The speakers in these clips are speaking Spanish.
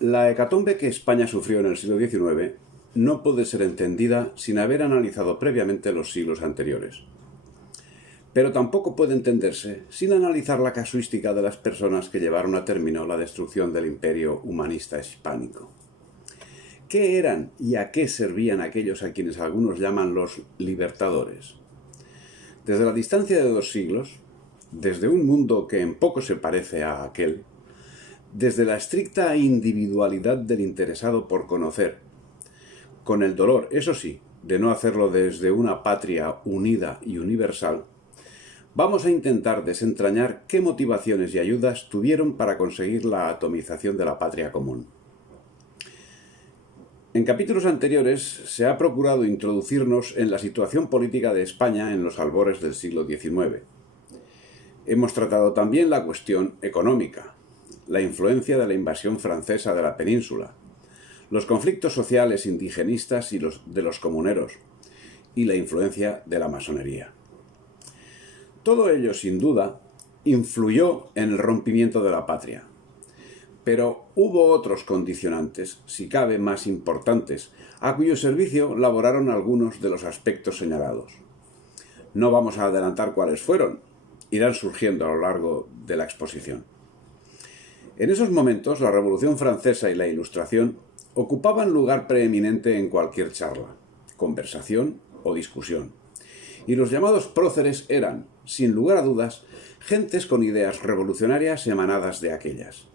La hecatombe que España sufrió en el siglo XIX no puede ser entendida sin haber analizado previamente los siglos anteriores. Pero tampoco puede entenderse sin analizar la casuística de las personas que llevaron a término la destrucción del imperio humanista hispánico. ¿Qué eran y a qué servían aquellos a quienes algunos llaman los libertadores? Desde la distancia de 2 siglos, desde un mundo que en poco se parece a aquel, desde la estricta individualidad del interesado por conocer, con el dolor, eso sí, de no hacerlo desde una patria unida y universal, vamos a intentar desentrañar qué motivaciones y ayudas tuvieron para conseguir la atomización de la patria común. En capítulos anteriores se ha procurado introducirnos en la situación política de España en los albores del siglo XIX. Hemos tratado también la cuestión económica, la influencia de la invasión francesa de la península, los conflictos sociales indigenistas y de los comuneros, y la influencia de la masonería. Todo ello, sin duda, influyó en el rompimiento de la patria. Pero hubo otros condicionantes, si cabe más importantes, a cuyo servicio laboraron algunos de los aspectos señalados. No vamos a adelantar cuáles fueron, irán surgiendo a lo largo de la exposición. En esos momentos, la Revolución Francesa y la Ilustración ocupaban lugar preeminente en cualquier charla, conversación o discusión. Y los llamados próceres eran, sin lugar a dudas, gentes con ideas revolucionarias emanadas de aquellas,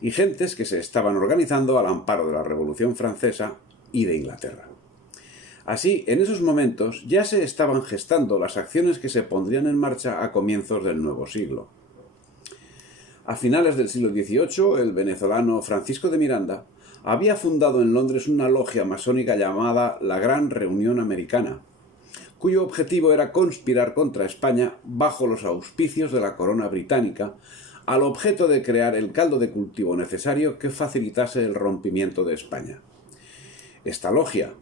y gentes que se estaban organizando al amparo de la Revolución Francesa y de Inglaterra. Así, en esos momentos ya se estaban gestando las acciones que se pondrían en marcha a comienzos del nuevo siglo. A finales del siglo XVIII, el venezolano Francisco de Miranda había fundado en Londres una logia masónica llamada la Gran Reunión Americana, cuyo objetivo era conspirar contra España bajo los auspicios de la corona británica, al objeto de crear el caldo de cultivo necesario que facilitase el rompimiento de España. Esta logia,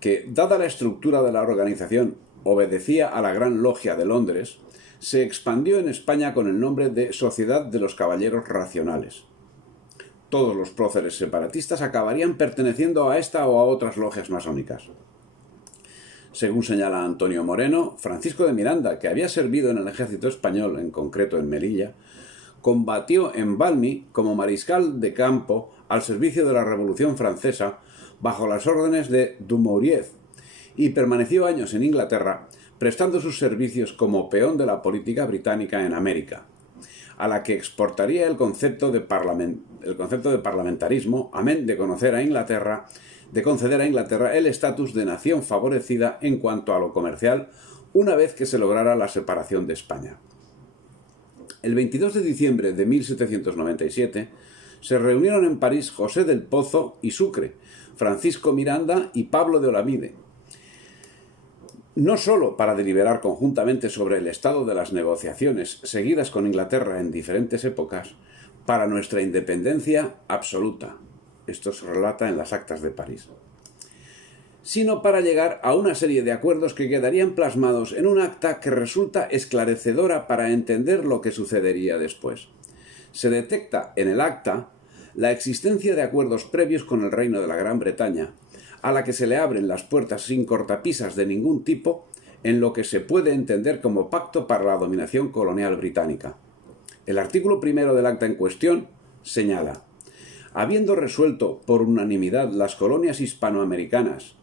que, dada la estructura de la organización, obedecía a la Gran Logia de Londres, se expandió en España con el nombre de Sociedad de los Caballeros Racionales. Todos los próceres separatistas acabarían perteneciendo a esta o a otras logias masónicas. Según señala Antonio Moreno, Francisco de Miranda, que había servido en el ejército español, en concreto en Melilla, combatió en Valmy como mariscal de campo al servicio de la Revolución Francesa bajo las órdenes de Dumouriez y permaneció años en Inglaterra prestando sus servicios como peón de la política británica en América, a la que exportaría el concepto de parlamentarismo, amén de conceder a Inglaterra el estatus de nación favorecida en cuanto a lo comercial una vez que se lograra la separación de España. El 22 de diciembre de 1797 se reunieron en París José del Pozo y Sucre, Francisco Miranda y Pablo de Olavide, no sólo para deliberar conjuntamente sobre el estado de las negociaciones seguidas con Inglaterra en diferentes épocas, para nuestra independencia absoluta, esto se relata en las actas de París, sino para llegar a una serie de acuerdos que quedarían plasmados en un acta que resulta esclarecedora para entender lo que sucedería después. Se detecta en el acta la existencia de acuerdos previos con el Reino de la Gran Bretaña, a la que se le abren las puertas sin cortapisas de ningún tipo en lo que se puede entender como pacto para la dominación colonial británica. El artículo primero del acta en cuestión señala: habiendo resuelto por unanimidad las colonias hispanoamericanas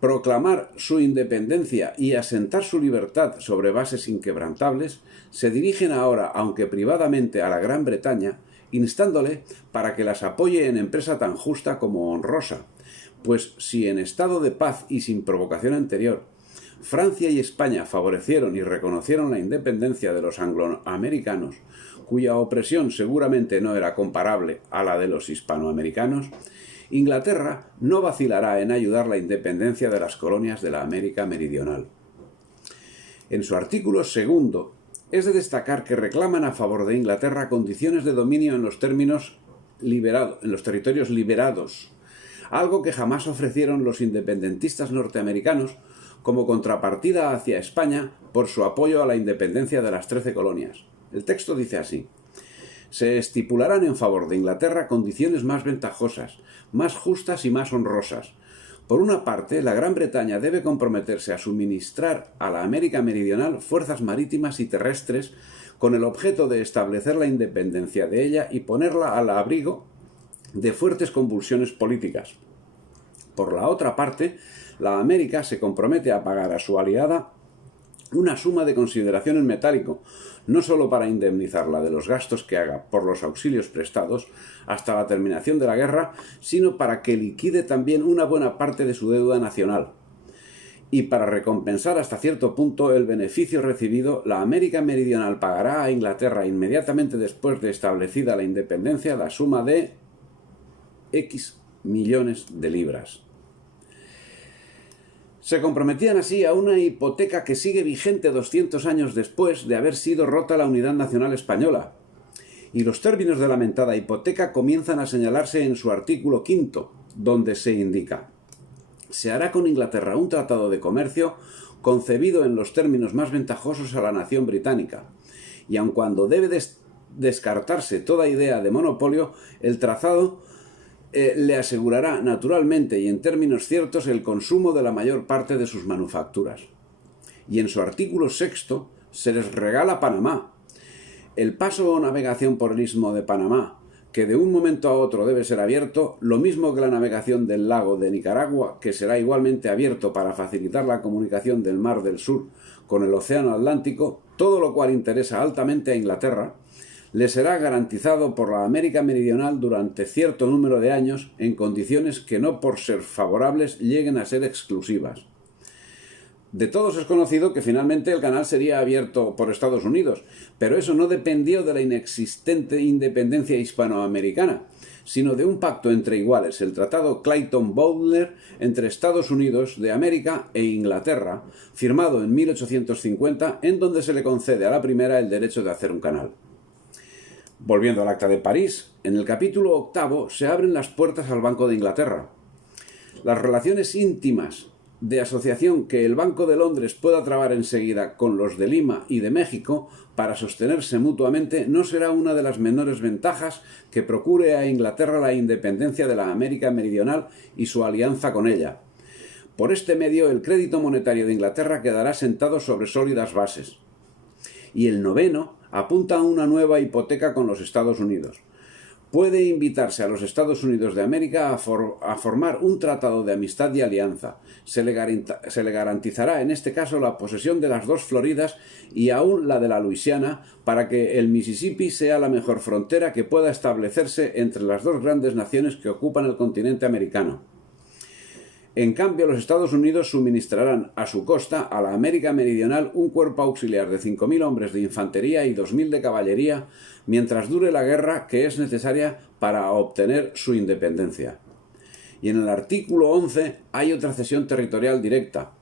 proclamar su independencia y asentar su libertad sobre bases inquebrantables, se dirigen ahora, aunque privadamente, a la Gran Bretaña, instándole para que las apoye en empresa tan justa como honrosa, pues si en estado de paz y sin provocación anterior Francia y España favorecieron y reconocieron la independencia de los angloamericanos, cuya opresión seguramente no era comparable a la de los hispanoamericanos, Inglaterra no vacilará en ayudar la independencia de las colonias de la América Meridional. En su artículo segundo es de destacar que reclaman a favor de Inglaterra condiciones de dominio en los territorios liberados, algo que jamás ofrecieron los independentistas norteamericanos como contrapartida hacia España por su apoyo a la independencia de las 13 colonias. El texto dice así: se estipularán en favor de Inglaterra condiciones más ventajosas, más justas y más honrosas. Por una parte, la Gran Bretaña debe comprometerse a suministrar a la América Meridional fuerzas marítimas y terrestres con el objeto de establecer la independencia de ella y ponerla al abrigo de fuertes convulsiones políticas. Por la otra parte, la América se compromete a pagar a su aliada una suma de consideración en metálico, no solo para indemnizarla de los gastos que haga por los auxilios prestados hasta la terminación de la guerra, sino para que liquide también una buena parte de su deuda nacional. Y para recompensar hasta cierto punto el beneficio recibido, la América Meridional pagará a Inglaterra inmediatamente después de establecida la independencia la suma de X millones de libras. Se comprometían así a una hipoteca que sigue vigente 200 años después de haber sido rota la unidad nacional española. Y los términos de la mentada hipoteca comienzan a señalarse en su artículo 5, donde se indica: se hará con Inglaterra un tratado de comercio concebido en los términos más ventajosos a la nación británica. Y aun cuando debe descartarse toda idea de monopolio, el tratado le asegurará naturalmente y en términos ciertos el consumo de la mayor parte de sus manufacturas. Y en su artículo 6 se les regala Panamá. El paso o navegación por el istmo de Panamá, que de un momento a otro debe ser abierto, lo mismo que la navegación del lago de Nicaragua, que será igualmente abierto para facilitar la comunicación del Mar del Sur con el Océano Atlántico, todo lo cual interesa altamente a Inglaterra, le será garantizado por la América Meridional durante cierto número de años en condiciones que no por ser favorables lleguen a ser exclusivas. De todos es conocido que finalmente el canal sería abierto por Estados Unidos, pero eso no dependió de la inexistente independencia hispanoamericana, sino de un pacto entre iguales, el Tratado Clayton-Bowler entre Estados Unidos de América e Inglaterra, firmado en 1850, en donde se le concede a la primera el derecho de hacer un canal. Volviendo al Acta de París, en el capítulo 8 se abren las puertas al Banco de Inglaterra. Las relaciones íntimas de asociación que el Banco de Londres pueda trabar enseguida con los de Lima y de México para sostenerse mutuamente no será una de las menores ventajas que procure a Inglaterra la independencia de la América Meridional y su alianza con ella. Por este medio, el crédito monetario de Inglaterra quedará sentado sobre sólidas bases. Y el 9 apunta a una nueva hipoteca con los Estados Unidos. Puede invitarse a los Estados Unidos de América a formar un tratado de amistad y alianza. Se le garantizará en este caso la posesión de las dos Floridas y aún la de la Luisiana para que el Mississippi sea la mejor frontera que pueda establecerse entre las dos grandes naciones que ocupan el continente americano. En cambio, los Estados Unidos suministrarán a su costa a la América Meridional un cuerpo auxiliar de 5.000 hombres de infantería y 2.000 de caballería mientras dure la guerra que es necesaria para obtener su independencia. Y en el artículo 11 hay otra cesión territorial directa.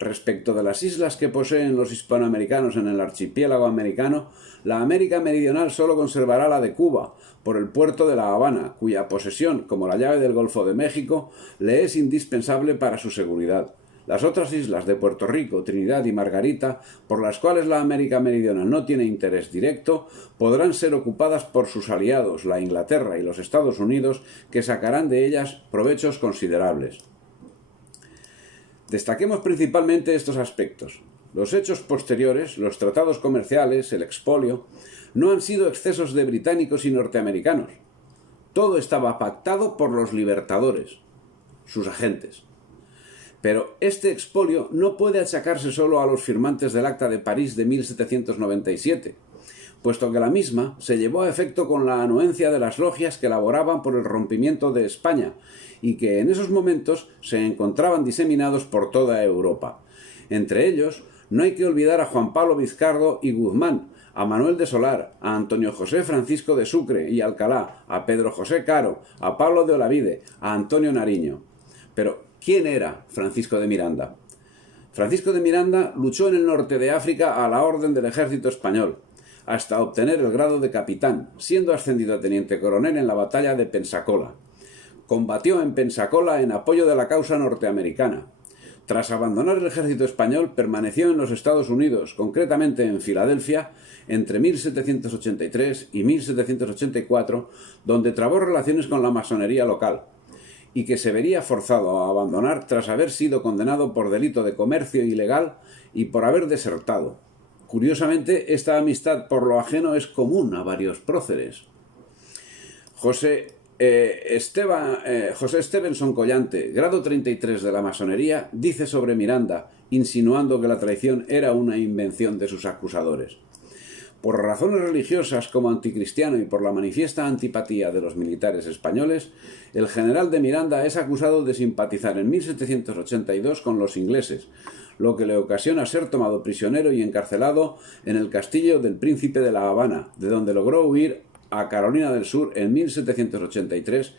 Respecto de las islas que poseen los hispanoamericanos en el archipiélago americano, la América Meridional solo conservará la de Cuba, por el puerto de La Habana, cuya posesión, como la llave del Golfo de México, le es indispensable para su seguridad. Las otras islas de Puerto Rico, Trinidad y Margarita, por las cuales la América Meridional no tiene interés directo, podrán ser ocupadas por sus aliados, la Inglaterra y los Estados Unidos, que sacarán de ellas provechos considerables. Destaquemos principalmente estos aspectos. Los hechos posteriores, los tratados comerciales, el expolio, no han sido excesos de británicos y norteamericanos. Todo estaba pactado por los libertadores, sus agentes. Pero este expolio no puede achacarse solo a los firmantes del Acta de París de 1797, puesto que la misma se llevó a efecto con la anuencia de las logias que laboraban por el rompimiento de España y que en esos momentos se encontraban diseminados por toda Europa. Entre ellos, no hay que olvidar a Juan Pablo Vizcardo y Guzmán, a Manuel de Solar, a Antonio José Francisco de Sucre y Alcalá, a Pedro José Caro, a Pablo de Olavide, a Antonio Nariño. Pero, ¿quién era Francisco de Miranda? Francisco de Miranda luchó en el norte de África a la orden del ejército español, hasta obtener el grado de capitán, siendo ascendido a teniente coronel en la batalla de Pensacola. Combatió en Pensacola en apoyo de la causa norteamericana. Tras abandonar el ejército español, permaneció en los Estados Unidos, concretamente en Filadelfia, entre 1783 y 1784, donde trabó relaciones con la masonería local, y que se vería forzado a abandonar tras haber sido condenado por delito de comercio ilegal y por haber desertado. Curiosamente, esta amistad por lo ajeno es común a varios próceres. José Stevenson Collante, grado 33 de la masonería, dice sobre Miranda, insinuando que la traición era una invención de sus acusadores. Por razones religiosas como anticristiano y por la manifiesta antipatía de los militares españoles, el general de Miranda es acusado de simpatizar en 1782 con los ingleses, lo que le ocasiona ser tomado prisionero y encarcelado en el castillo del Príncipe de La Habana, de donde logró huir a Carolina del Sur en 1783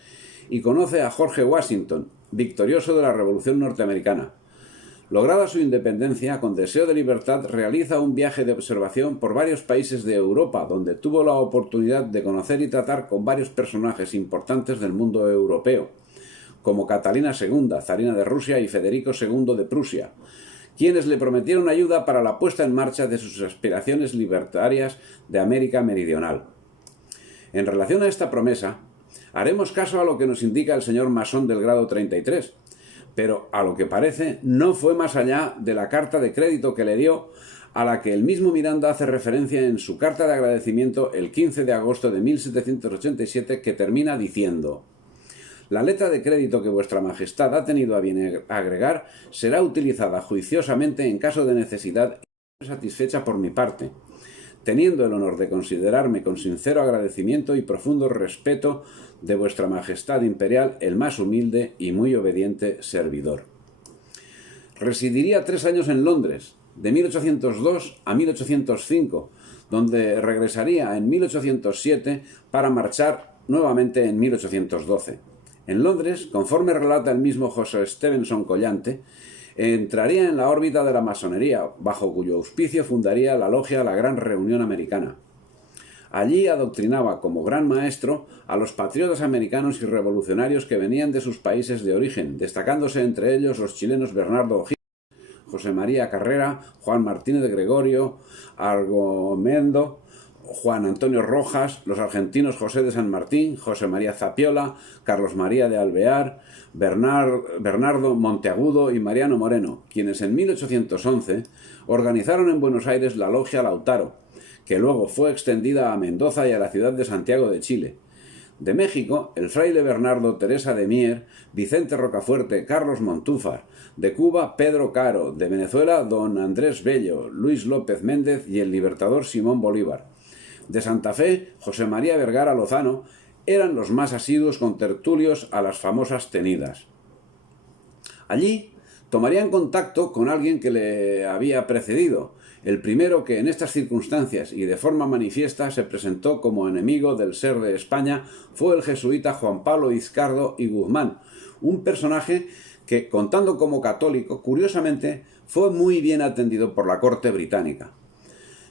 y conoce a George Washington, victorioso de la Revolución Norteamericana. Lograda su independencia, con deseo de libertad, realiza un viaje de observación por varios países de Europa, donde tuvo la oportunidad de conocer y tratar con varios personajes importantes del mundo europeo, como Catalina II, zarina de Rusia, y Federico II de Prusia, quienes le prometieron ayuda para la puesta en marcha de sus aspiraciones libertarias de América Meridional. En relación a esta promesa, haremos caso a lo que nos indica el señor masón del grado 33, pero a lo que parece no fue más allá de la carta de crédito que le dio, a la que el mismo Miranda hace referencia en su carta de agradecimiento el 15 de agosto de 1787, que termina diciendo: «La letra de crédito que vuestra majestad ha tenido a bien agregar será utilizada juiciosamente en caso de necesidad y satisfecha por mi parte, teniendo el honor de considerarme con sincero agradecimiento y profundo respeto de vuestra majestad imperial el más humilde y muy obediente servidor». Residiría 3 años en Londres, de 1802 a 1805, donde regresaría en 1807 para marchar nuevamente en 1812. En Londres, conforme relata el mismo José Stevenson Collante, entraría en la órbita de la masonería, bajo cuyo auspicio fundaría la logia La Gran Reunión Americana. Allí adoctrinaba como gran maestro a los patriotas americanos y revolucionarios que venían de sus países de origen, destacándose entre ellos los chilenos Bernardo O'Higgins, José María Carrera, Juan Martínez de Gregorio, Argomendo, Juan Antonio Rojas, los argentinos José de San Martín, José María Zapiola, Carlos María de Alvear, Bernardo Monteagudo y Mariano Moreno, quienes en 1811 organizaron en Buenos Aires la logia Lautaro, que luego fue extendida a Mendoza y a la ciudad de Santiago de Chile. De México, el fraile Bernardo Teresa de Mier, Vicente Rocafuerte, Carlos Montúfar; de Cuba, Pedro Caro; de Venezuela, don Andrés Bello, Luis López Méndez y el libertador Simón Bolívar; de Santa Fe, José María Vergara Lozano, eran los más asiduos contertulios a las famosas tenidas. Allí tomarían contacto con alguien que le había precedido, el primero que en estas circunstancias y de forma manifiesta se presentó como enemigo del ser de España fue el jesuita Juan Pablo Izcardo y Guzmán, un personaje que, contando como católico, curiosamente fue muy bien atendido por la corte británica.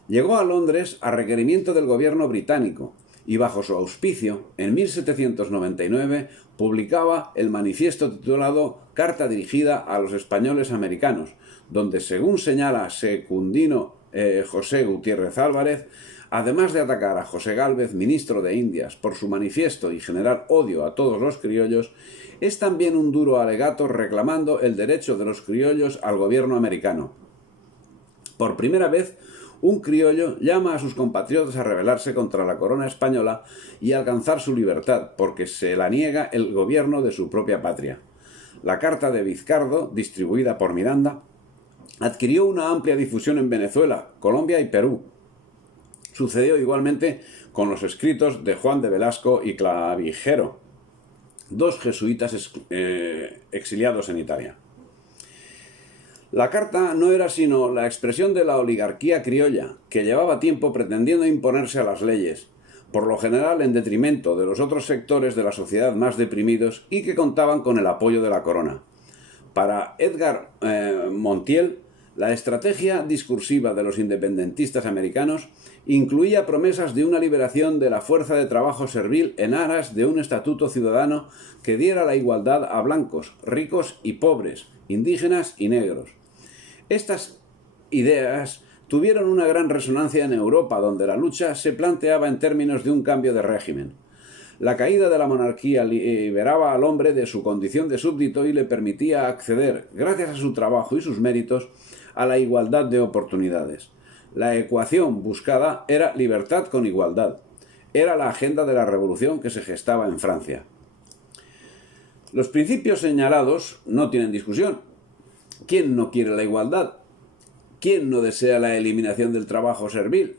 Llegó a Londres a requerimiento del gobierno británico y bajo su auspicio, en 1799, publicaba el manifiesto titulado Carta dirigida a los españoles americanos, donde, según señala Secundino José Gutiérrez Álvarez, además de atacar a José Gálvez, ministro de Indias, por su manifiesto y generar odio a todos los criollos, es también un duro alegato reclamando el derecho de los criollos al gobierno americano. Por primera vez, un criollo llama a sus compatriotas a rebelarse contra la corona española y alcanzar su libertad, porque se la niega el gobierno de su propia patria. La carta de Vizcardo, distribuida por Miranda, adquirió una amplia difusión en Venezuela, Colombia y Perú. Sucedió igualmente con los escritos de Juan de Velasco y Clavijero, dos jesuitas exiliados en Italia. La carta no era sino la expresión de la oligarquía criolla, que llevaba tiempo pretendiendo imponerse a las leyes, por lo general en detrimento de los otros sectores de la sociedad más deprimidos y que contaban con el apoyo de la corona. Para Edgar Montiel, La estrategia discursiva de los independentistas americanos incluía promesas de una liberación de la fuerza de trabajo servil en aras de un estatuto ciudadano que diera la igualdad a blancos, ricos y pobres, indígenas y negros. Estas ideas tuvieron una gran resonancia en Europa, donde la lucha se planteaba en términos de un cambio de régimen. La caída de la monarquía liberaba al hombre de su condición de súbdito y le permitía acceder, gracias a su trabajo y sus méritos, a la igualdad de oportunidades. La ecuación buscada era libertad con igualdad. Era la agenda de la revolución que se gestaba en Francia. Los principios señalados no tienen discusión. ¿Quién no quiere la igualdad? ¿Quién no desea la eliminación del trabajo servil?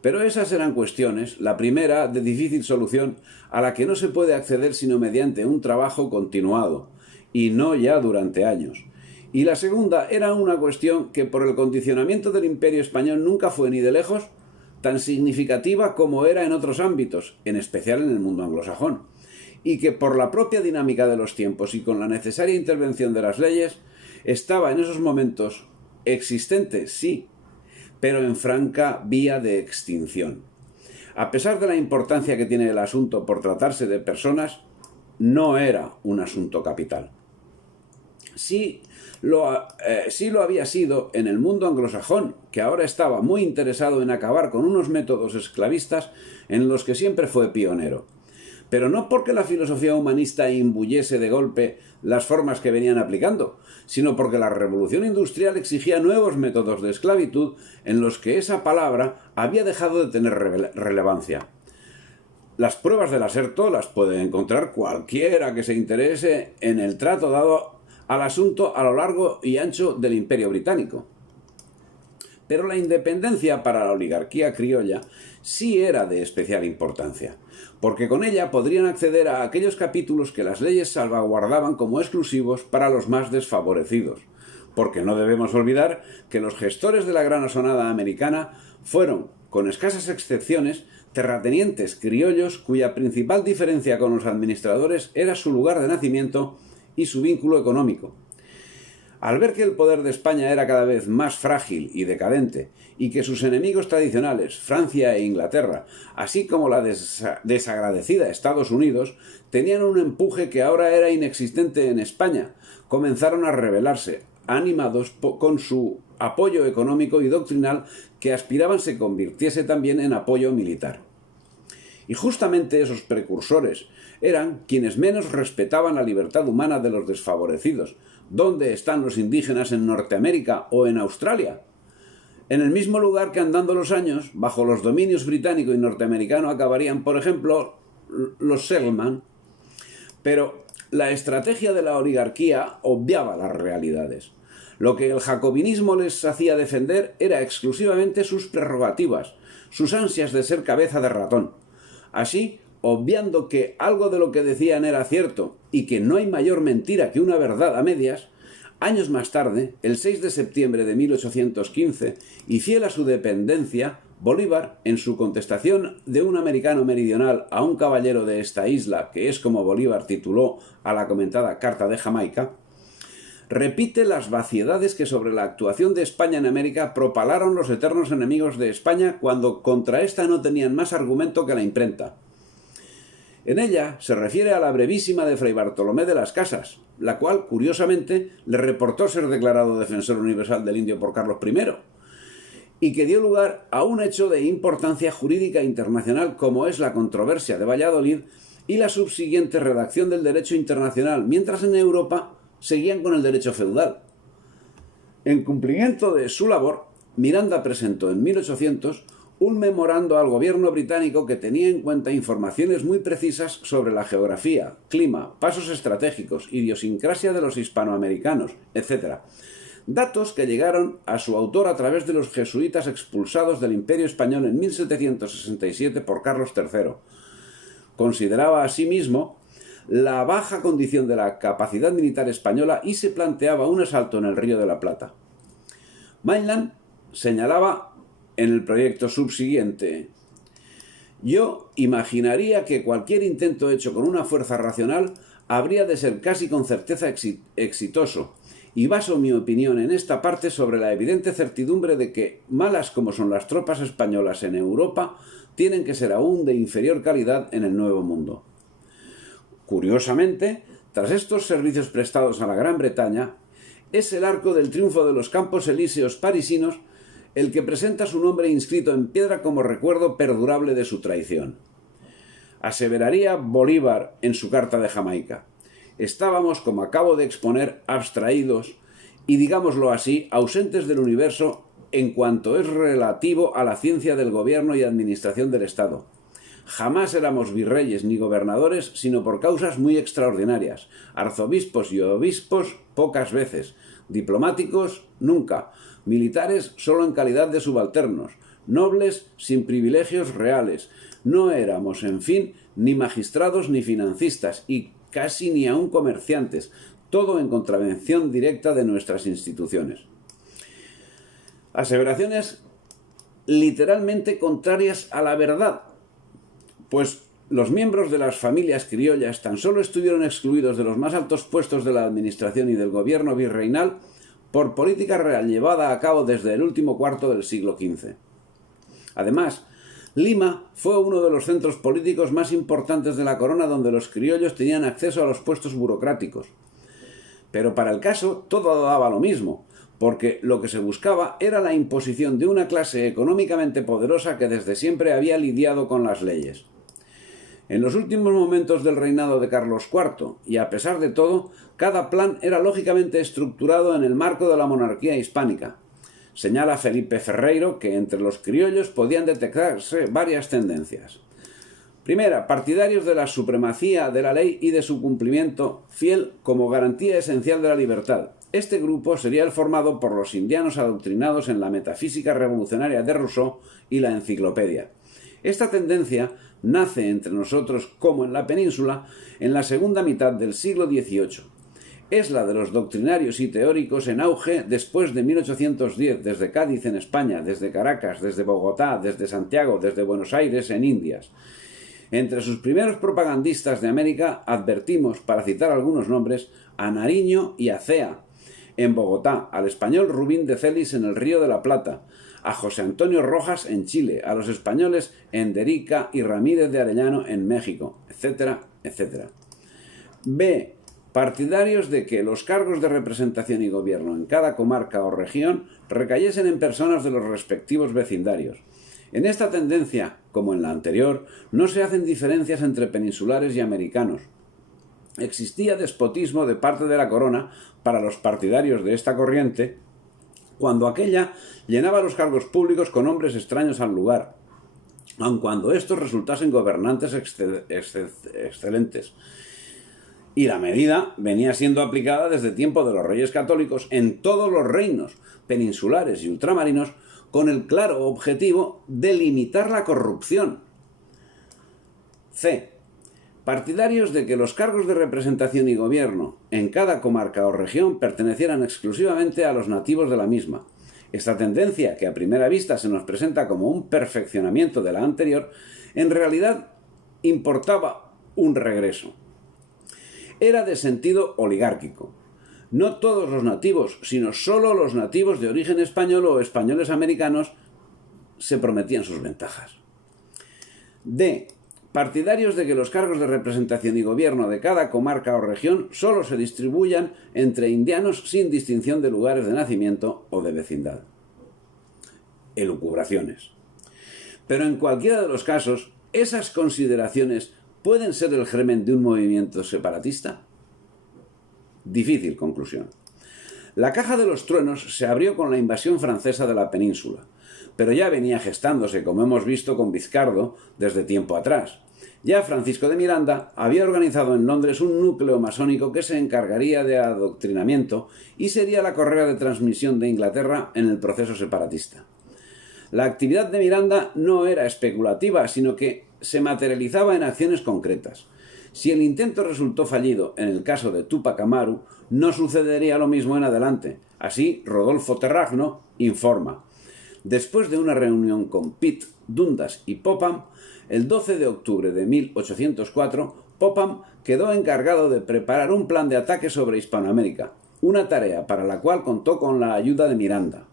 Pero esas eran cuestiones, la primera de difícil solución, a la que no se puede acceder sino mediante un trabajo continuado, y no ya durante años. Y la segunda era una cuestión que por el condicionamiento del Imperio español nunca fue ni de lejos tan significativa como era en otros ámbitos, en especial en el mundo anglosajón, y que por la propia dinámica de los tiempos y con la necesaria intervención de las leyes, estaba en esos momentos existente, sí, pero en franca vía de extinción. A pesar de la importancia que tiene el asunto por tratarse de personas, no era un asunto capital. Sí lo había sido en el mundo anglosajón, que ahora estaba muy interesado en acabar con unos métodos esclavistas en los que siempre fue pionero. Pero no porque la filosofía humanista imbuyese de golpe las formas que venían aplicando, sino porque la revolución industrial exigía nuevos métodos de esclavitud en los que esa palabra había dejado de tener relevancia. Las pruebas del aserto las puede encontrar cualquiera que se interese en el trato dado al asunto a lo largo y ancho del Imperio Británico. Pero la independencia para la oligarquía criolla sí era de especial importancia, porque con ella podrían acceder a aquellos capítulos que las leyes salvaguardaban como exclusivos para los más desfavorecidos, porque no debemos olvidar que los gestores de la gran asonada americana fueron, con escasas excepciones, terratenientes criollos cuya principal diferencia con los administradores era su lugar de nacimiento y su vínculo económico. Al ver que el poder de España era cada vez más frágil y decadente, y que sus enemigos tradicionales, Francia e Inglaterra, así como la desagradecida Estados Unidos, tenían un empuje que ahora era inexistente en España, comenzaron a rebelarse, animados con su apoyo económico y doctrinal que aspiraban se convirtiese también en apoyo militar. Y justamente esos precursores eran quienes menos respetaban la libertad humana de los desfavorecidos. ¿Dónde están los indígenas en Norteamérica o en Australia? En el mismo lugar que andando los años, bajo los dominios británico y norteamericano acabarían, por ejemplo, los Selkman. Pero la estrategia de la oligarquía obviaba las realidades. Lo que el jacobinismo les hacía defender era exclusivamente sus prerrogativas, sus ansias de ser cabeza de ratón. Así, obviando que algo de lo que decían era cierto y que no hay mayor mentira que una verdad a medias, años más tarde, el 6 de septiembre de 1815, y fiel a su dependencia, Bolívar, en su contestación de un americano meridional a un caballero de esta isla, que es como Bolívar tituló a la comentada Carta de Jamaica, repite las vaciedades que sobre la actuación de España en América propalaron los eternos enemigos de España cuando contra ésta no tenían más argumento que la imprenta. En ella se refiere a la brevísima de Fray Bartolomé de las Casas, la cual, curiosamente, le reportó ser declarado defensor universal del indio por Carlos I, y que dio lugar a un hecho de importancia jurídica internacional como es la controversia de Valladolid y la subsiguiente redacción del derecho internacional, mientras en Europa seguían con el derecho feudal. En cumplimiento de su labor, Miranda presentó en 1800 un memorando al gobierno británico que tenía en cuenta informaciones muy precisas sobre la geografía, clima, pasos estratégicos, idiosincrasia de los hispanoamericanos, etc. Datos que llegaron a su autor a través de los jesuitas expulsados del Imperio Español en 1767 por Carlos III. Consideraba asimismo la baja condición de la capacidad militar española y se planteaba un asalto en el Río de la Plata. Mainland señalaba en el proyecto subsiguiente: yo imaginaría que cualquier intento hecho con una fuerza racional habría de ser casi con certeza exitoso, y baso mi opinión en esta parte sobre la evidente certidumbre de que, malas como son las tropas españolas en Europa, tienen que ser aún de inferior calidad en el Nuevo Mundo. Curiosamente, tras estos servicios prestados a la Gran Bretaña, es el arco del triunfo de los Campos Elíseos parisinos el que presenta su nombre inscrito en piedra como recuerdo perdurable de su traición. Aseveraría Bolívar en su Carta de Jamaica: estábamos, como acabo de exponer, abstraídos y, digámoslo así, ausentes del universo en cuanto es relativo a la ciencia del gobierno y administración del Estado. Jamás éramos virreyes ni gobernadores, sino por causas muy extraordinarias, arzobispos y obispos pocas veces, diplomáticos nunca, militares solo en calidad de subalternos, nobles sin privilegios reales. No éramos, en fin, ni magistrados ni financistas, y casi ni aun comerciantes, todo en contravención directa de nuestras instituciones. Aseveraciones literalmente contrarias a la verdad, pues los miembros de las familias criollas tan solo estuvieron excluidos de los más altos puestos de la administración y del gobierno virreinal por política real llevada a cabo desde el último cuarto del siglo XV. Además, Lima fue uno de los centros políticos más importantes de la corona donde los criollos tenían acceso a los puestos burocráticos. Pero para el caso todo daba lo mismo, porque lo que se buscaba era la imposición de una clase económicamente poderosa que desde siempre había lidiado con las leyes. En los últimos momentos del reinado de Carlos IV, y a pesar de todo, cada plan era lógicamente estructurado en el marco de la monarquía hispánica. Señala Felipe Ferreiro que entre los criollos podían detectarse varias tendencias. Primera, partidarios de la supremacía de la ley y de su cumplimiento fiel como garantía esencial de la libertad. Este grupo sería el formado por los indianos adoctrinados en la metafísica revolucionaria de Rousseau y la enciclopedia. Esta tendencia nace entre nosotros, como en la península, en la segunda mitad del siglo XVIII. Es la de los doctrinarios y teóricos en auge después de 1810, desde Cádiz en España, desde Caracas, desde Bogotá, desde Santiago, desde Buenos Aires en Indias. Entre sus primeros propagandistas de América advertimos, para citar algunos nombres, a Nariño y a Cea en Bogotá, al español Rubín de Celis en el Río de la Plata, a José Antonio Rojas en Chile, a los españoles Enderica y Ramírez de Arellano en México, etcétera, etcétera. B. Partidarios de que los cargos de representación y gobierno en cada comarca o región recayesen en personas de los respectivos vecindarios. En esta tendencia, como en la anterior, no se hacen diferencias entre peninsulares y americanos. Existía despotismo de parte de la corona para los partidarios de esta corriente, cuando aquella llenaba los cargos públicos con hombres extraños al lugar, aun cuando estos resultasen gobernantes excelentes. Y la medida venía siendo aplicada desde tiempo de los reyes católicos en todos los reinos peninsulares y ultramarinos, con el claro objetivo de limitar la corrupción. C. Partidarios de que los cargos de representación y gobierno en cada comarca o región pertenecieran exclusivamente a los nativos de la misma. Esta tendencia, que a primera vista se nos presenta como un perfeccionamiento de la anterior, en realidad importaba un regreso. Era de sentido oligárquico. No todos los nativos, sino solo los nativos de origen español o españoles americanos se prometían sus ventajas. D. Partidarios de que los cargos de representación y gobierno de cada comarca o región solo se distribuyan entre indianos sin distinción de lugares de nacimiento o de vecindad. Elucubraciones. Pero en cualquiera de los casos, esas consideraciones pueden ser el germen de un movimiento separatista. Difícil conclusión. La caja de los truenos se abrió con la invasión francesa de la península, pero ya venía gestándose, como hemos visto con Vizcardo, desde tiempo atrás. Ya Francisco de Miranda había organizado en Londres un núcleo masónico que se encargaría de adoctrinamiento y sería la correa de transmisión de Inglaterra en el proceso separatista. La actividad de Miranda no era especulativa, sino que se materializaba en acciones concretas. Si el intento resultó fallido en el caso de Túpac Amaru, no sucedería lo mismo en adelante. Así, Rodolfo Terragno informa. Después de una reunión con Pitt, Dundas y Popham, el 12 de octubre de 1804, Popham quedó encargado de preparar un plan de ataque sobre Hispanoamérica. una tarea para la cual contó con la ayuda de Miranda.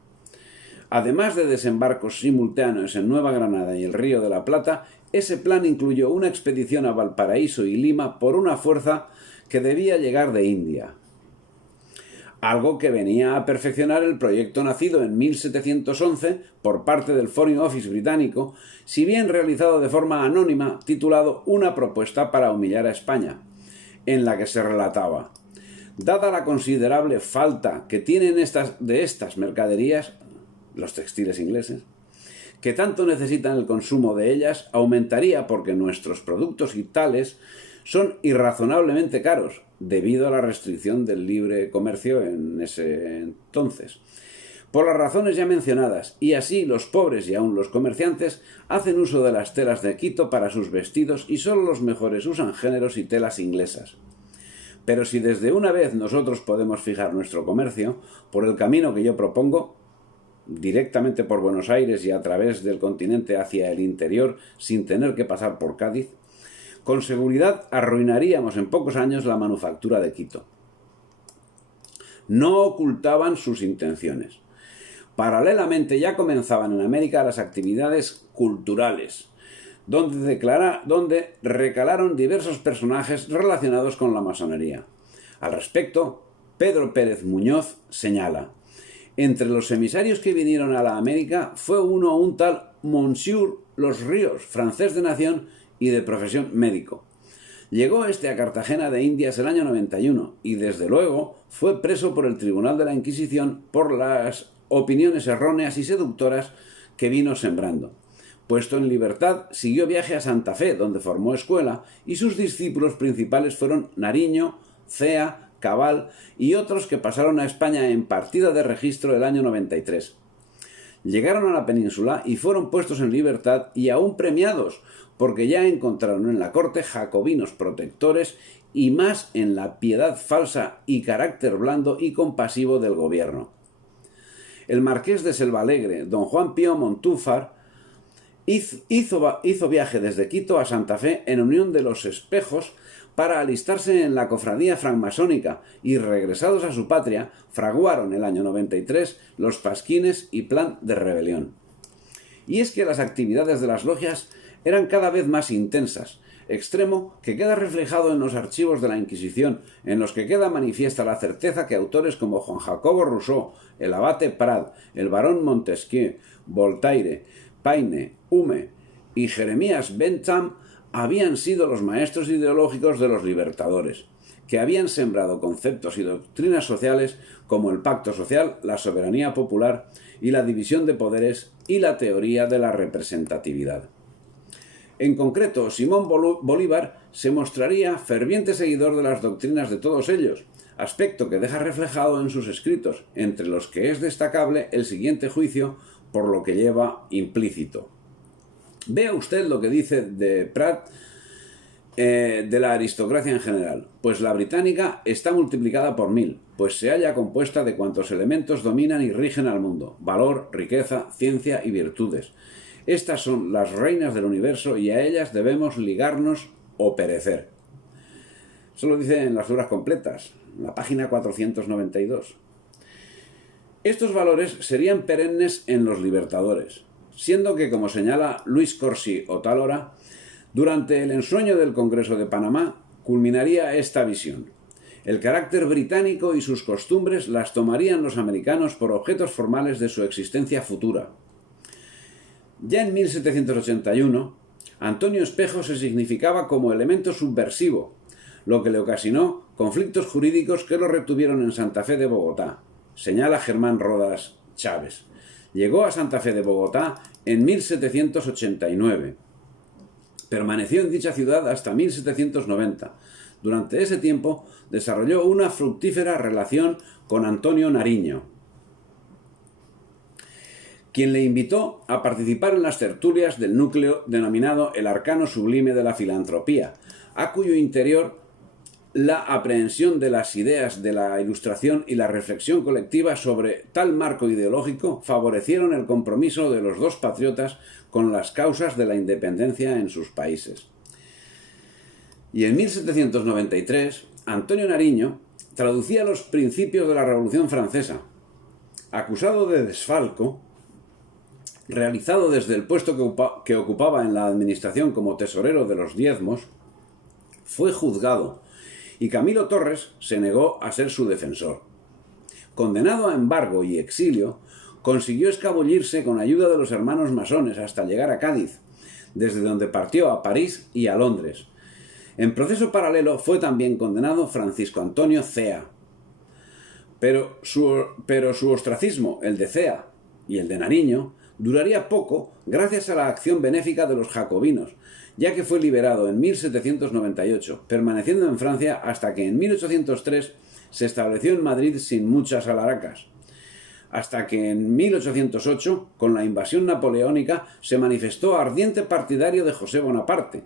Además de desembarcos simultáneos en Nueva Granada y el Río de la Plata, ese plan incluyó una expedición a Valparaíso y Lima por una fuerza que debía llegar de India. Algo que venía a perfeccionar el proyecto nacido en 1711 por parte del Foreign Office británico, si bien realizado de forma anónima, titulado Una propuesta para humillar a España, en la que se relataba: dada la considerable falta que tienen de estas mercaderías, los textiles ingleses, que tanto necesitan el consumo de ellas, aumentaría porque nuestros productos y tales son irrazonablemente caros, debido a la restricción del libre comercio en ese entonces. Por las razones ya mencionadas, y así los pobres y aun los comerciantes hacen uso de las telas de Quito para sus vestidos y solo los mejores usan géneros y telas inglesas. Pero si desde una vez nosotros podemos fijar nuestro comercio por el camino que yo propongo, directamente por Buenos Aires y a través del continente hacia el interior sin tener que pasar por Cádiz, con seguridad arruinaríamos en pocos años la manufactura de Quito. No ocultaban sus intenciones. Paralelamente ya comenzaban en América las actividades culturales, donde recalaron diversos personajes relacionados con la masonería. Al respecto, Pedro Pérez Muñoz señala: entre los emisarios que vinieron a la América fue un tal Monsieur Los Ríos, francés de nación y de profesión médico. Llegó a Cartagena de Indias el año 91 y desde luego fue preso por el Tribunal de la Inquisición por las opiniones erróneas y seductoras que vino sembrando. Puesto en libertad, siguió viaje a Santa Fe, donde formó escuela, y sus discípulos principales fueron Nariño, Cea, Cabal y otros que pasaron a España en partida de registro el año 93. Llegaron a la península y fueron puestos en libertad y aún premiados, porque ya encontraron en la corte jacobinos protectores y más en la piedad falsa y carácter blando y compasivo del gobierno. El marqués de Selvalegre, don Juan Pío Montúfar, hizo viaje desde Quito a Santa Fe en unión de los Espejos para alistarse en la cofradía francmasónica y, regresados a su patria, fraguaron el año 93 los pasquines y plan de rebelión. Y es que las actividades de las logias eran cada vez más intensas, extremo que queda reflejado en los archivos de la Inquisición, en los que queda manifiesta la certeza que autores como Juan Jacobo Rousseau, el abate Prat, el barón Montesquieu, Voltaire, Paine, Hume y Jeremías Bentham habían sido los maestros ideológicos de los libertadores, que habían sembrado conceptos y doctrinas sociales como el pacto social, la soberanía popular y la división de poderes y la teoría de la representatividad. En concreto, Simón Bolívar se mostraría ferviente seguidor de las doctrinas de todos ellos, aspecto que deja reflejado en sus escritos, entre los que es destacable el siguiente juicio por lo que lleva implícito. Vea usted lo que dice de Prat de la aristocracia en general, pues la británica está multiplicada por 1000, pues se halla compuesta de cuantos elementos dominan y rigen al mundo: valor, riqueza, ciencia y virtudes. Estas son las reinas del universo y a ellas debemos ligarnos o perecer. Eso lo dice en las obras completas, en la página 492. Estos valores serían perennes en los libertadores, siendo que, como señala Luis Corsi Otálora, durante el ensueño del Congreso de Panamá culminaría esta visión. El carácter británico y sus costumbres las tomarían los americanos por objetos formales de su existencia futura. Ya en 1781, Antonio Espejo se significaba como elemento subversivo, lo que le ocasionó conflictos jurídicos que lo retuvieron en Santa Fe de Bogotá, señala Germán Rodas Chávez. Llegó a Santa Fe de Bogotá en 1789. Permaneció en dicha ciudad hasta 1790. Durante ese tiempo desarrolló una fructífera relación con Antonio Nariño, quien le invitó a participar en las tertulias del núcleo denominado el Arcano Sublime de la Filantropía, a cuyo interior la aprehensión de las ideas de la Ilustración y la reflexión colectiva sobre tal marco ideológico favorecieron el compromiso de los dos patriotas con las causas de la independencia en sus países. Y en 1793, Antonio Nariño traducía los principios de la Revolución Francesa. Acusado de desfalco, realizado desde el puesto que ocupaba en la administración como tesorero de los diezmos, fue juzgado y Camilo Torres se negó a ser su defensor. Condenado a embargo y exilio, consiguió escabullirse con ayuda de los hermanos masones hasta llegar a Cádiz, desde donde partió a París y a Londres. En proceso paralelo fue también condenado Francisco Antonio Cea. Pero su ostracismo, el de Cea y el de Nariño, duraría poco gracias a la acción benéfica de los jacobinos, ya que fue liberado en 1798, permaneciendo en Francia hasta que en 1803 se estableció en Madrid sin muchas alaracas. Hasta que en 1808, con la invasión napoleónica, se manifestó ardiente partidario de José Bonaparte,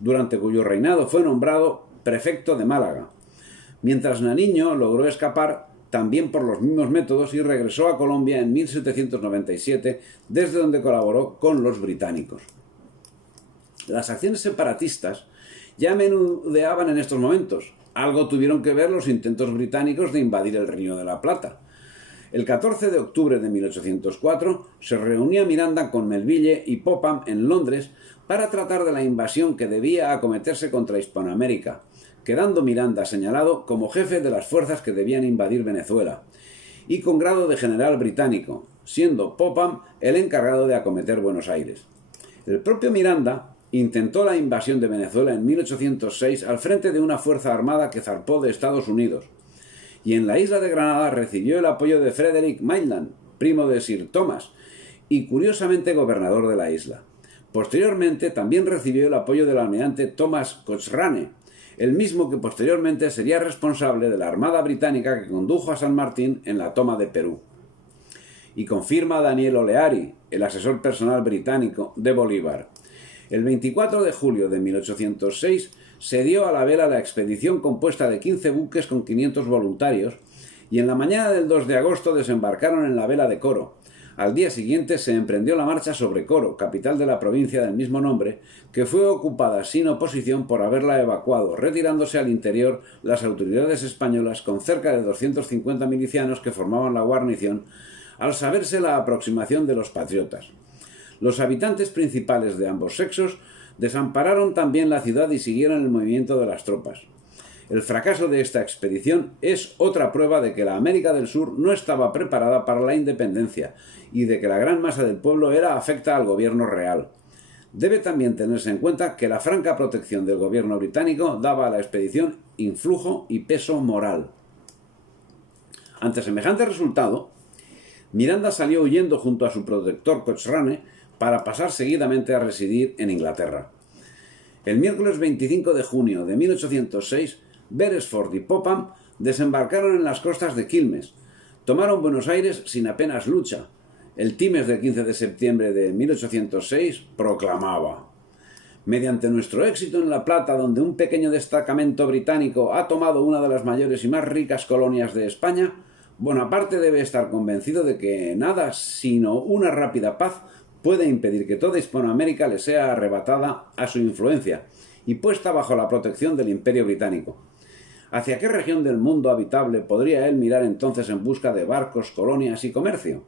durante cuyo reinado fue nombrado prefecto de Málaga, mientras Nariño logró escapar también por los mismos métodos y regresó a Colombia en 1797, desde donde colaboró con los británicos. Las acciones separatistas ya menudeaban en estos momentos. Algo tuvieron que ver los intentos británicos de invadir el Río de la Plata. El 14 de octubre de 1804 se reunía Miranda con Melville y Popham en Londres para tratar de la invasión que debía acometerse contra Hispanoamérica, quedando Miranda señalado como jefe de las fuerzas que debían invadir Venezuela, y con grado de general británico, siendo Popham el encargado de acometer Buenos Aires. El propio Miranda intentó la invasión de Venezuela en 1806 al frente de una fuerza armada que zarpó de Estados Unidos, y en la isla de Granada recibió el apoyo de Frederick Maitland, primo de Sir Thomas, y curiosamente gobernador de la isla. Posteriormente también recibió el apoyo del almirante Thomas Cochrane, el mismo que posteriormente sería responsable de la armada británica que condujo a San Martín en la toma de Perú. Y confirma Daniel O'Leary, el asesor personal británico de Bolívar. El 24 de julio de 1806 se dio a la vela la expedición compuesta de 15 buques con 500 voluntarios y en la mañana del 2 de agosto desembarcaron en la vela de Coro. Al día siguiente se emprendió la marcha sobre Coro, capital de la provincia del mismo nombre, que fue ocupada sin oposición por haberla evacuado, retirándose al interior las autoridades españolas con cerca de 250 milicianos que formaban la guarnición, al saberse la aproximación de los patriotas. Los habitantes principales de ambos sexos desampararon también la ciudad y siguieron el movimiento de las tropas. El fracaso de esta expedición es otra prueba de que la América del Sur no estaba preparada para la independencia y de que la gran masa del pueblo era afecta al gobierno real. Debe también tenerse en cuenta que la franca protección del gobierno británico daba a la expedición influjo y peso moral. Ante semejante resultado, Miranda salió huyendo junto a su protector Cochrane para pasar seguidamente a residir en Inglaterra. El miércoles 25 de junio de 1806, Beresford y Popham desembarcaron en las costas de Quilmes. Tomaron Buenos Aires sin apenas lucha. El Times del 15 de septiembre de 1806 proclamaba: mediante nuestro éxito en La Plata, donde un pequeño destacamento británico ha tomado una de las mayores y más ricas colonias de España, Bonaparte debe estar convencido de que nada sino una rápida paz puede impedir que toda Hispanoamérica le sea arrebatada a su influencia y puesta bajo la protección del Imperio Británico. ¿Hacia qué región del mundo habitable podría él mirar entonces en busca de barcos, colonias y comercio?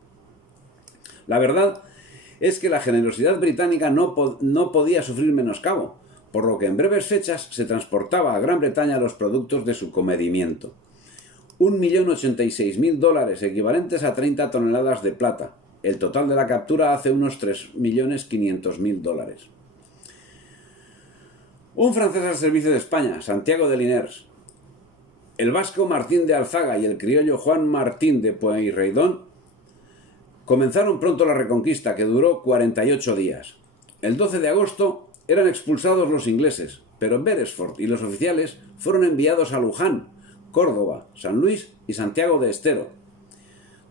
La verdad es que la generosidad británica no podía sufrir menoscabo, por lo que en breves fechas se transportaba a Gran Bretaña los productos de su comedimiento. 1.086.000 dólares, equivalentes a 30 toneladas de plata. El total de la captura hace unos 3.500.000 dólares. Un francés al servicio de España, Santiago de Liniers, el vasco Martín de Alzaga y el criollo Juan Martín de Pueyrredón comenzaron pronto la reconquista, que duró 48 días. El 12 de agosto eran expulsados los ingleses, pero Beresford y los oficiales fueron enviados a Luján, Córdoba, San Luis y Santiago de Estero.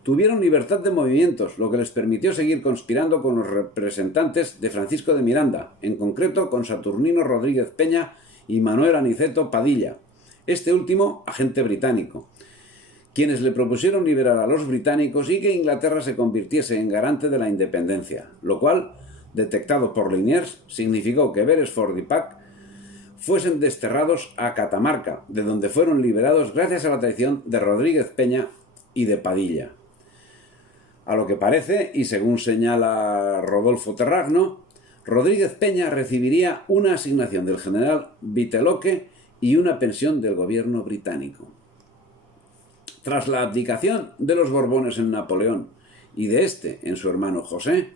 Tuvieron libertad de movimientos, lo que les permitió seguir conspirando con los representantes de Francisco de Miranda, en concreto con Saturnino Rodríguez Peña y Manuel Aniceto Padilla, este último agente británico, quienes le propusieron liberar a los británicos y que Inglaterra se convirtiese en garante de la independencia, lo cual, detectado por Liniers, significó que Beresford y Pack fuesen desterrados a Catamarca, de donde fueron liberados gracias a la traición de Rodríguez Peña y de Padilla. A lo que parece, y según señala Rodolfo Terragno, Rodríguez Peña recibiría una asignación del general Viteloque y una pensión del gobierno británico. Tras la abdicación de los Borbones en Napoleón y de este en su hermano José,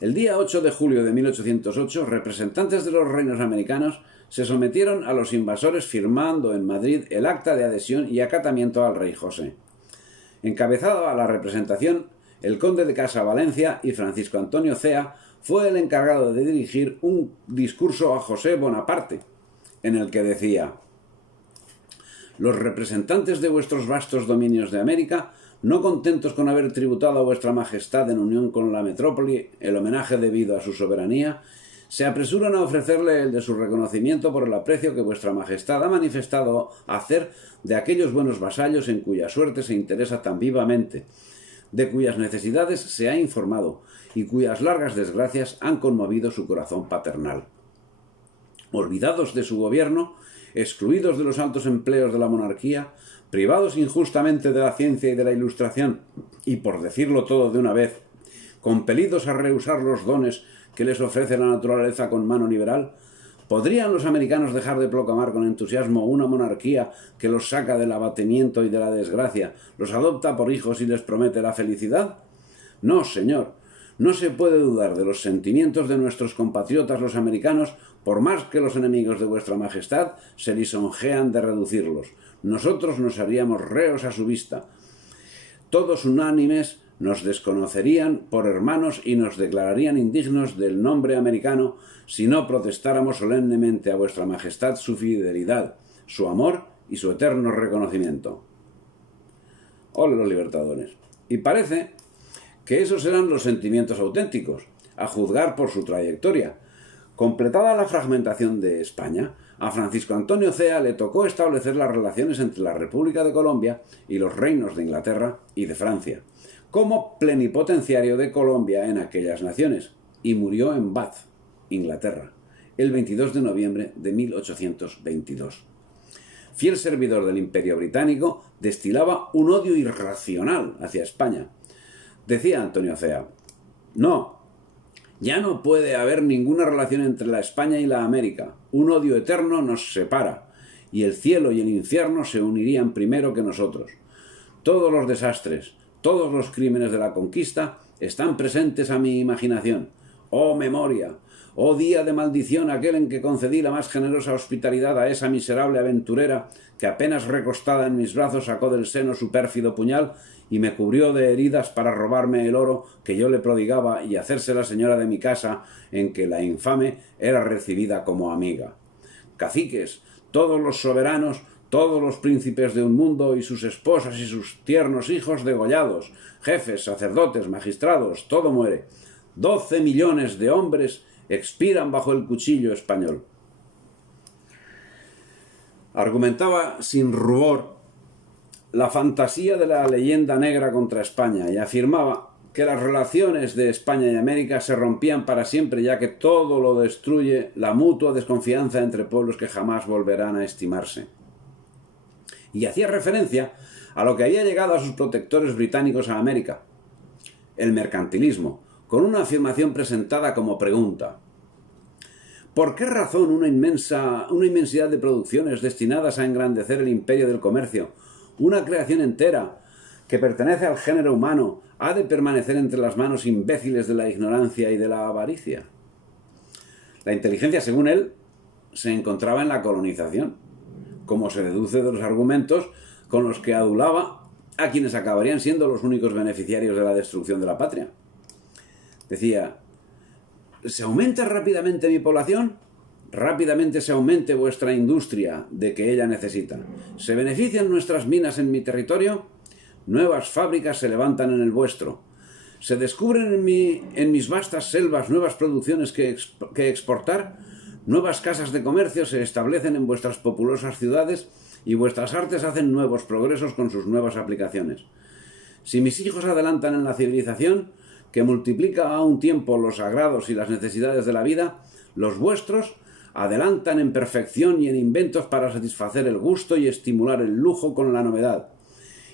el día 8 de julio de 1808, representantes de los reinos americanos se sometieron a los invasores firmando en Madrid el acta de adhesión y acatamiento al rey José. Encabezado a la representación, el conde de Casa Valencia y Francisco Antonio Cea fue el encargado de dirigir un discurso a José Bonaparte, en el que decía: «Los representantes de vuestros vastos dominios de América, no contentos con haber tributado a vuestra majestad en unión con la metrópoli el homenaje debido a su soberanía, se apresuran a ofrecerle el de su reconocimiento por el aprecio que vuestra majestad ha manifestado hacer de aquellos buenos vasallos en cuya suerte se interesa tan vivamente, de cuyas necesidades se ha informado y cuyas largas desgracias han conmovido su corazón paternal. Olvidados de su gobierno, excluidos de los altos empleos de la monarquía, privados injustamente de la ciencia y de la ilustración, y por decirlo todo de una vez, compelidos a rehusar los dones que les ofrece la naturaleza con mano liberal, ¿podrían los americanos dejar de proclamar con entusiasmo una monarquía que los saca del abatimiento y de la desgracia, los adopta por hijos y les promete la felicidad? No, señor. No se puede dudar de los sentimientos de nuestros compatriotas los americanos, por más que los enemigos de vuestra majestad se lisonjean de reducirlos. Nosotros nos haríamos reos a su vista. Todos unánimes nos desconocerían por hermanos y nos declararían indignos del nombre americano si no protestáramos solemnemente a vuestra majestad su fidelidad, su amor y su eterno reconocimiento». ¡Ole los libertadores! Y parece que esos eran los sentimientos auténticos, a juzgar por su trayectoria. Completada la fragmentación de España, a Francisco Antonio Cea le tocó establecer las relaciones entre la República de Colombia y los reinos de Inglaterra y de Francia, como plenipotenciario de Colombia en aquellas naciones, y murió en Bath, Inglaterra, el 22 de noviembre de 1822. Fiel servidor del Imperio Británico, destilaba un odio irracional hacia España. Decía Antonio Cea: «No, ya no puede haber ninguna relación entre la España y la América. Un odio eterno nos separa, y el cielo y el infierno se unirían primero que nosotros. Todos los desastres, todos los crímenes de la conquista están presentes a mi imaginación. ¡Oh memoria! ¡Oh día de maldición aquel en que concedí la más generosa hospitalidad a esa miserable aventurera que apenas recostada en mis brazos sacó del seno su pérfido puñal y me cubrió de heridas para robarme el oro que yo le prodigaba y hacerse la señora de mi casa, en que la infame era recibida como amiga! Caciques, todos los soberanos, todos los príncipes de un mundo y sus esposas y sus tiernos hijos degollados, jefes, sacerdotes, magistrados, todo muere. 12 millones de hombres expiran bajo el cuchillo español». Argumentaba sin rubor la fantasía de la leyenda negra contra España y afirmaba que las relaciones de España y América se rompían para siempre, ya que todo lo destruye la mutua desconfianza entre pueblos que jamás volverán a estimarse. Y hacía referencia a lo que había llegado a sus protectores británicos a América: el mercantilismo, con una afirmación presentada como pregunta: ¿por qué razón una inmensidad de producciones destinadas a engrandecer el imperio del comercio, una creación entera que pertenece al género humano, ha de permanecer entre las manos imbéciles de la ignorancia y de la avaricia? La inteligencia, según él, se encontraba en la colonización, como se deduce de los argumentos con los que adulaba a quienes acabarían siendo los únicos beneficiarios de la destrucción de la patria. Decía: ¿se aumenta rápidamente mi población? Rápidamente se aumente vuestra industria, de que ella necesita. ¿Se benefician nuestras minas en mi territorio? Nuevas fábricas se levantan en el vuestro. ¿Se descubren en mis vastas selvas nuevas producciones que exportar? Nuevas casas de comercio se establecen en vuestras populosas ciudades y vuestras artes hacen nuevos progresos con sus nuevas aplicaciones. Si mis hijos adelantan en la civilización, que multiplica a un tiempo los agrados y las necesidades de la vida, los vuestros, adelantan en perfección y en inventos para satisfacer el gusto y estimular el lujo con la novedad.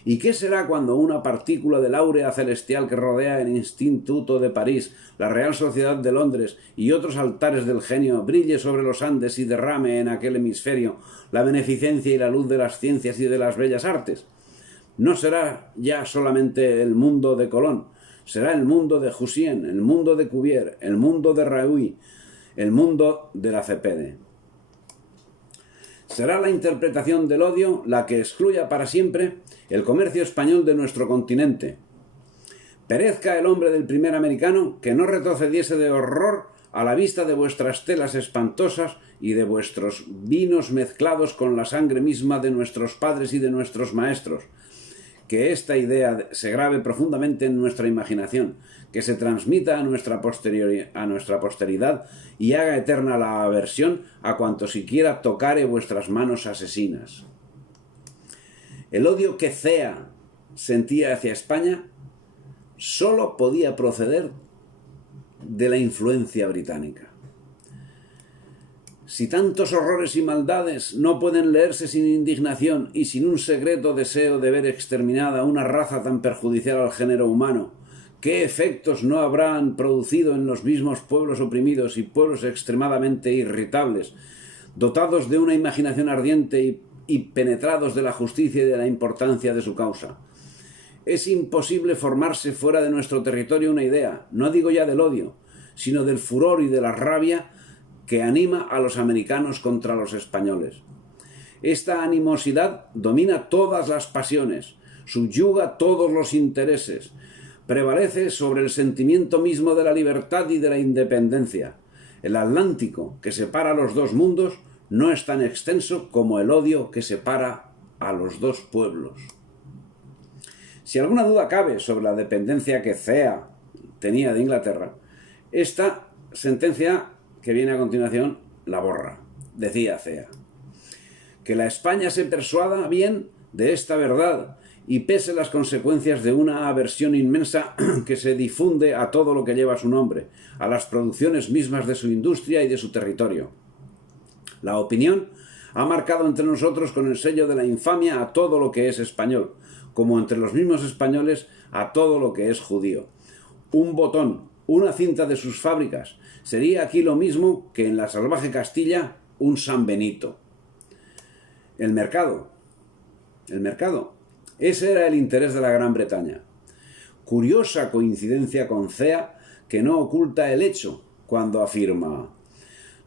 ¿Y qué será cuando una partícula del áurea celestial que rodea el Instituto de París, la Real Sociedad de Londres y otros altares del genio brille sobre los Andes y derrame en aquel hemisferio la beneficencia y la luz de las ciencias y de las bellas artes? No será ya solamente el mundo de Colón, será el mundo de Jussien, el mundo de Cuvier, el mundo de Raoult, el mundo de la Cepede. ¿Será la interpretación del odio la que excluya para siempre el comercio español de nuestro continente? Perezca el hombre del primer americano que no retrocediese de horror a la vista de vuestras telas espantosas y de vuestros vinos mezclados con la sangre misma de nuestros padres y de nuestros maestros. Que esta idea se grabe profundamente en nuestra imaginación, que se transmita a nuestra posteridad y haga eterna la aversión a cuanto siquiera tocare vuestras manos asesinas. El odio que Cea sentía hacia España solo podía proceder de la influencia británica. Si tantos horrores y maldades no pueden leerse sin indignación y sin un secreto deseo de ver exterminada una raza tan perjudicial al género humano, ¿qué efectos no habrán producido en los mismos pueblos oprimidos y pueblos extremadamente irritables, dotados de una imaginación ardiente y penetrados de la justicia y de la importancia de su causa? Es imposible formarse fuera de nuestro territorio una idea, no digo ya del odio, sino del furor y de la rabia que anima a los americanos contra los españoles. Esta animosidad domina todas las pasiones, subyuga todos los intereses, prevalece sobre el sentimiento mismo de la libertad y de la independencia. El Atlántico, que separa los dos mundos, no es tan extenso como el odio que separa a los dos pueblos. Si alguna duda cabe sobre la dependencia que Cea tenía de Inglaterra, esta sentencia que viene a continuación la borra. Decía Cea: que la España se persuada bien de esta verdad y pese las consecuencias de una aversión inmensa que se difunde a todo lo que lleva su nombre, a las producciones mismas de su industria y de su territorio. La opinión ha marcado entre nosotros con el sello de la infamia a todo lo que es español, como entre los mismos españoles a todo lo que es judío. Un botón, una cinta de sus fábricas, sería aquí lo mismo que en la salvaje Castilla un San Benito. El mercado. Ese era el interés de la Gran Bretaña. Curiosa coincidencia con Cea, que no oculta el hecho cuando afirma: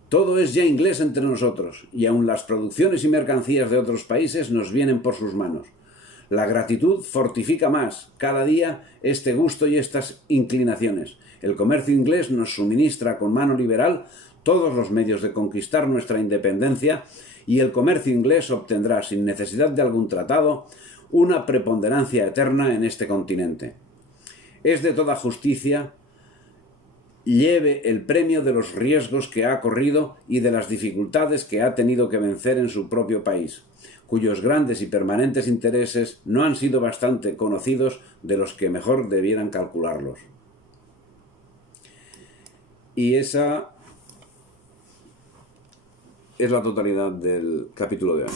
todo es ya inglés entre nosotros, y aun las producciones y mercancías de otros países nos vienen por sus manos. La gratitud fortifica más cada día este gusto y estas inclinaciones. El comercio inglés nos suministra con mano liberal todos los medios de conquistar nuestra independencia y el comercio inglés obtendrá, sin necesidad de algún tratado, una preponderancia eterna en este continente. Es de toda justicia lleve el premio de los riesgos que ha corrido y de las dificultades que ha tenido que vencer en su propio país, cuyos grandes y permanentes intereses no han sido bastante conocidos de los que mejor debieran calcularlos. Y esa es la totalidad del capítulo de hoy.